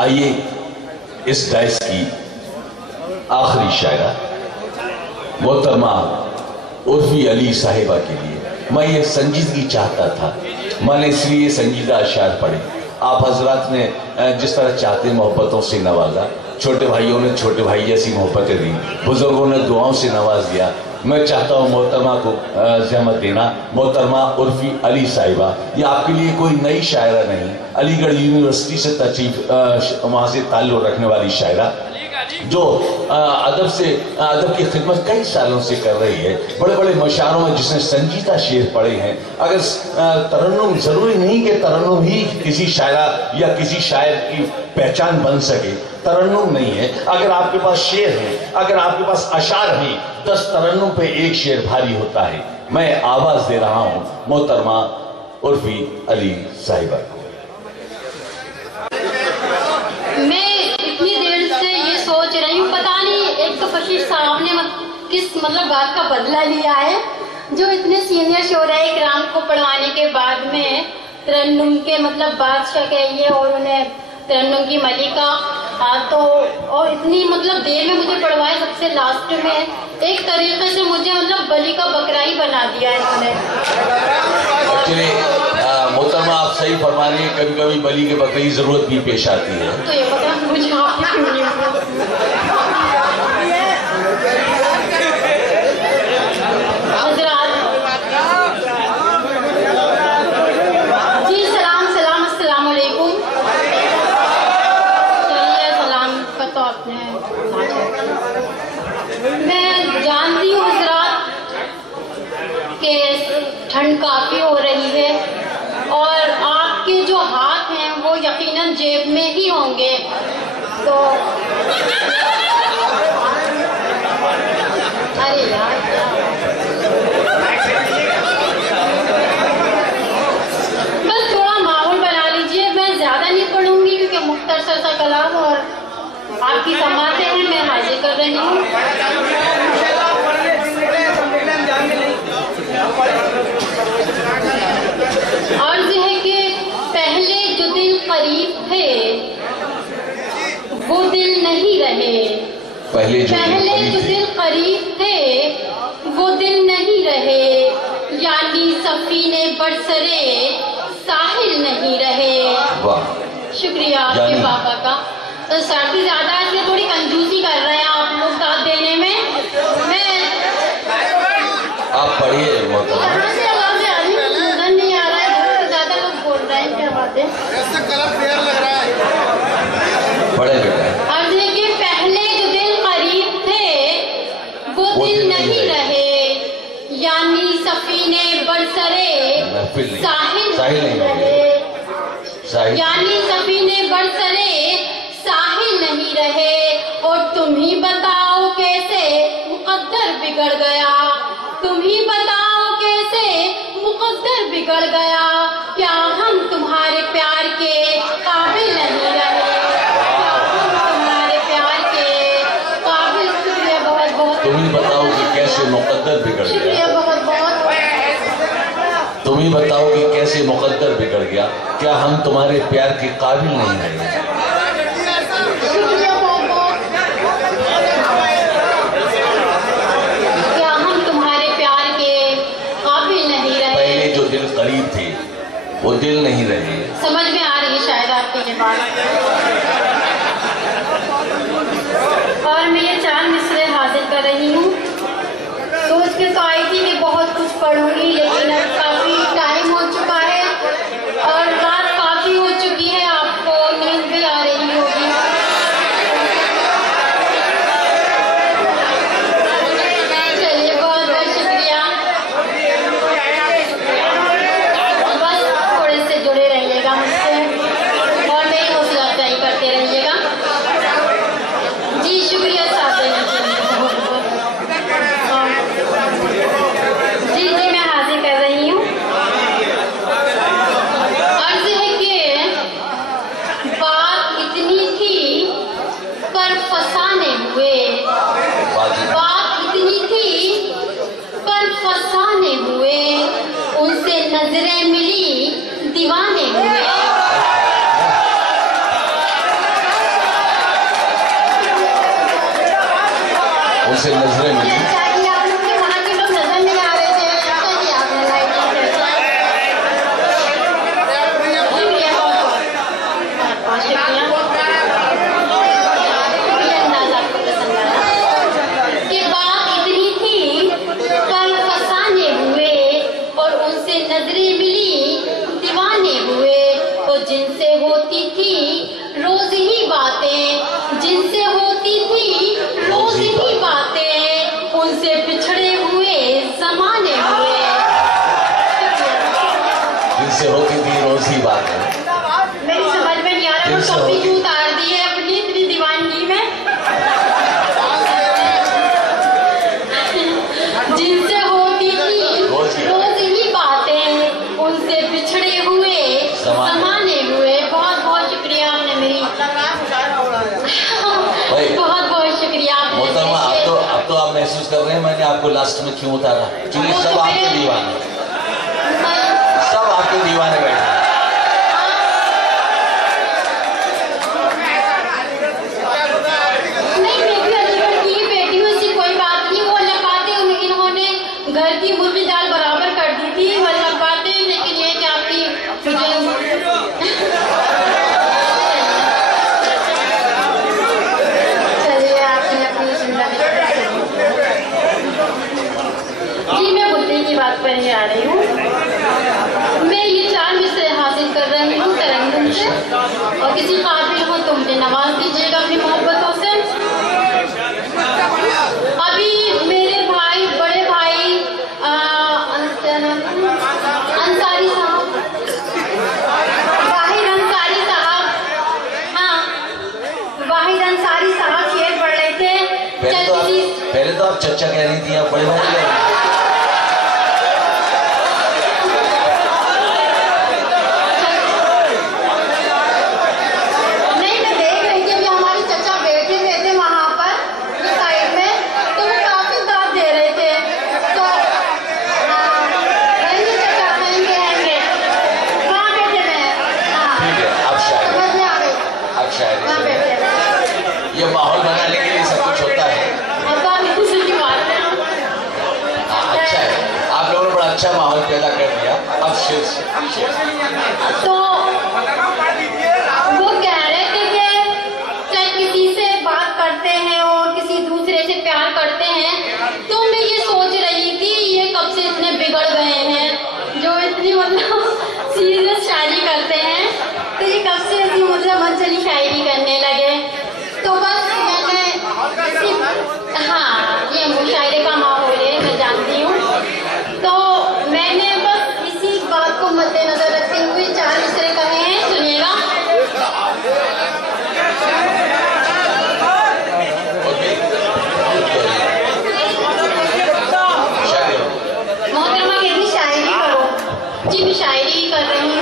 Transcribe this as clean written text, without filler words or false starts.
आइए इस डाइस की आखिरी शायरा मोहतरमा उर्फी अली साहिबा के लिए मैं ये संजीदगी चाहता था, मैंने इसलिए संजीदा अशार पढ़े। आप हजरात ने जिस तरह चाहते मोहब्बतों से नवाजा, छोटे भाइयों ने छोटे भाई जैसी मोहब्बतें दी, बुजुर्गों ने दुआओं से नवाज दिया। मैं चाहता हूँ मोहतरमा को ज़हमत देना। मोहतरमा उर्फी अली साहिबा, ये आपके लिए कोई नई शायरा नहीं, अलीगढ़ यूनिवर्सिटी से तशरीफ वहाँ से ताल्लुक़ रखने वाली शायरा जो अदब की खिदमत कई सालों से कर रही है। बड़े बड़े मशारों में जिसने संजीदा शेर पढ़े हैं। अगर तरन्नुम, जरूरी नहीं कि तरन्नुम ही किसी शायरा या किसी शायर की पहचान बन सके, तरन्नुम नहीं है। अगर आपके पास शेर है, अगर आपके पास अशार हैं, 10 तरन्नुम पे एक शेर भारी होता है। मैं आवाज दे रहा हूं मोहतरमा उर्फी अली साहिबा को। सोच रही हूँ, पता नहीं एक तो बशीर साहब ने किस बात का बदला लिया है, जो इतने सीनियर शोराए इकराम को पढ़वाने के बाद में तरन्नुम के बादशाह कहिए और उन्हें तरन्नुम की मलिका, तो और इतनी देर में मुझे पढ़वाए। सबसे लास्ट में एक तरीके से मुझे बलि का बकरा ही बना दिया इन्होंने। मोहतरमा आप सही फरमा रही हैं, कभी कभी बलि के बकरे की जरूरत भी पेश आती है। तो ये पता मुझे जी सलाम सलाम अस्सलाम वालेकुम। चलिए सलाम का तो आपने, मैं जानती हूँ हजरात के ठंड काफी हो रही है और आपके जो हाथ हैं वो यकीनन जेब में ही होंगे, तो अरे यार बस थोड़ा माहौल बना लीजिए। मैं ज्यादा नहीं पढ़ूंगी क्योंकि मुख्तसर सा कलाम और आपकी समातें हैं, मैं हाजिर कर रही हूँ। अर्ज है कि पहले जो दिल करीब थे वो दिल नहीं रहे, पहले जो दिल करीब थे वो दिल नहीं रहे, यानी सफीने बरसरे साहिल नहीं रहे। शुक्रिया आपके पापा का। तो साथी ज्यादा इसलिए थोड़ी कंजूसी कर रहे हैं आप लोग साथ देने में। मैं आप पढ़िए मोहतरमा। नहीं आ रहा है, ज्यादा लोग बोल रहे हैं, क्या बात है? ऐसा कलर फेयर लग रहा है। पढ़े बेटा। अर्ज है कि पहले जो दिल करीब थे वो दिल नहीं रहे, यानी सफीने बरसरे साहिल नहीं रहे, यानी सफीने बरसरे साहिल नहीं रहे। और तुम ही बताओ कैसे मुकद्दर बिगड़ गया, तुम ही बताओ कैसे मुकद्दर बिगड़ गया, क्या हम तुम्हारे प्यार के काबिल नहीं रहे, क्या हम तुम्हारे प्यार के काबिल। शुक्रिया बहुत बहुत। तुम ही बताओ कि कैसे मुकद्दर बिगड़ गया। शुक्रिया बहुत बहुत। तुम ही बताओ कि कैसे मुकद्दर बिगड़ गया, क्या हम तुम्हारे प्यार के काबिल नहीं रहे। शुक्रिया बहुत बहुत। क्या हम तुम्हारे प्यार के काबिल नहीं रहे। पहले जो दिल करीब थे वो दिल नहीं रहे। समझ में आ रही है शायद आपकी ये बात। और मैं ये 4 मिसरे हासिल कर रही हूँ। सोच के तो आई थी कि बहुत कुछ पढ़ूंगी, लेकिन अब काफी टाइम हो चुका है और रात काफी हो चुकी है, आपको नींद भी आ रही होगी। चलिए बहुत बहुत शुक्रिया। बस थोड़े से जुड़े रहिएगा मुझसे और मेरी हौसला अफजाई करते रहिएगा। जी शुक्रिया साथ देने के लिए बहुत बहुत। जी जी मैं हाजिर कर रही हूँ। उनसे नजरें मिली। वहाँ के लोग नजर नहीं आ रहे थे। नजरें मिली दीवाने हुए, तो जिनसे होती थी रोज ही बातें, जिनसे होती थी रोज ही बातें, उनसे पिछड़े हुए जमाने हुए। जिनसे होती थी रोज ही बातें, मेरी समझ में नहीं आ रहा वो टॉपिक क्यों उतार दी है अपनी इतनी दीवानगी में। जिनसे होती थी रोज ही बातें, उनसे बिछड़े हुए समाने हुए। बहुत बहुत शुक्रिया आपने मेरी बहुत बहुत शुक्रिया आपने। अब तो आप महसूस कर रहे हैं मैंने आपको लास्ट में क्यों उतारा, क्योंकि सब आपके दीवाने, सब आपके दीवाने बैठे। घर की मुर्गी दाल बराबर कर दी थी वही बातें, लेकिन ये कि आपकी चलिए आपने अपनी जिंदगी जी। मैं मुद्दे की बात पर ही आ रही हूँ। मैं ये 4 मिसरे हासिल कर रही हूँ तरंगम से, और किसी काबिल हो तो मुझे नवाज दीजिएगा अपनी मोहब्बतों से। अभी मेरे भाई बड़े भाई अंसारी साहब, वाहिद अंसारी साहब, हाँ वाहिद अंसारी साहब शेर पढ़ रहे थे। पहले तो आप चच्चा कह रही थी, आप बड़े भाई कह रही थी। ये माहौल बनाने के लिए सब कुछ होता है। अच्छा है, आप लोगों ने बड़ा अच्छा माहौल पैदा कर दिया। अब शेर तो वो कह रहे थे कि चाहे किसी से बात करते हैं और किसी दूसरे से प्यार करते हैं, तो मैं ये सोच रही थी ये कब से इतने बिगड़ गए हैं जो इतनी मतलब सीरियस शायरी करते हैं, तो ये कब से ऐसी मतलब मनचली शायरी करने लगे। तो बस मैंने हाँ ये मुशायरे का माहौल है मैं जानती हूँ, तो मैंने बस इसी बात को मद्देनजर रखते हुए 4 मिसरे कहे हैं, सुनिएगा। मोहतरमा कहती शायरी करो जी, मैं शायरी कर रही हूँ।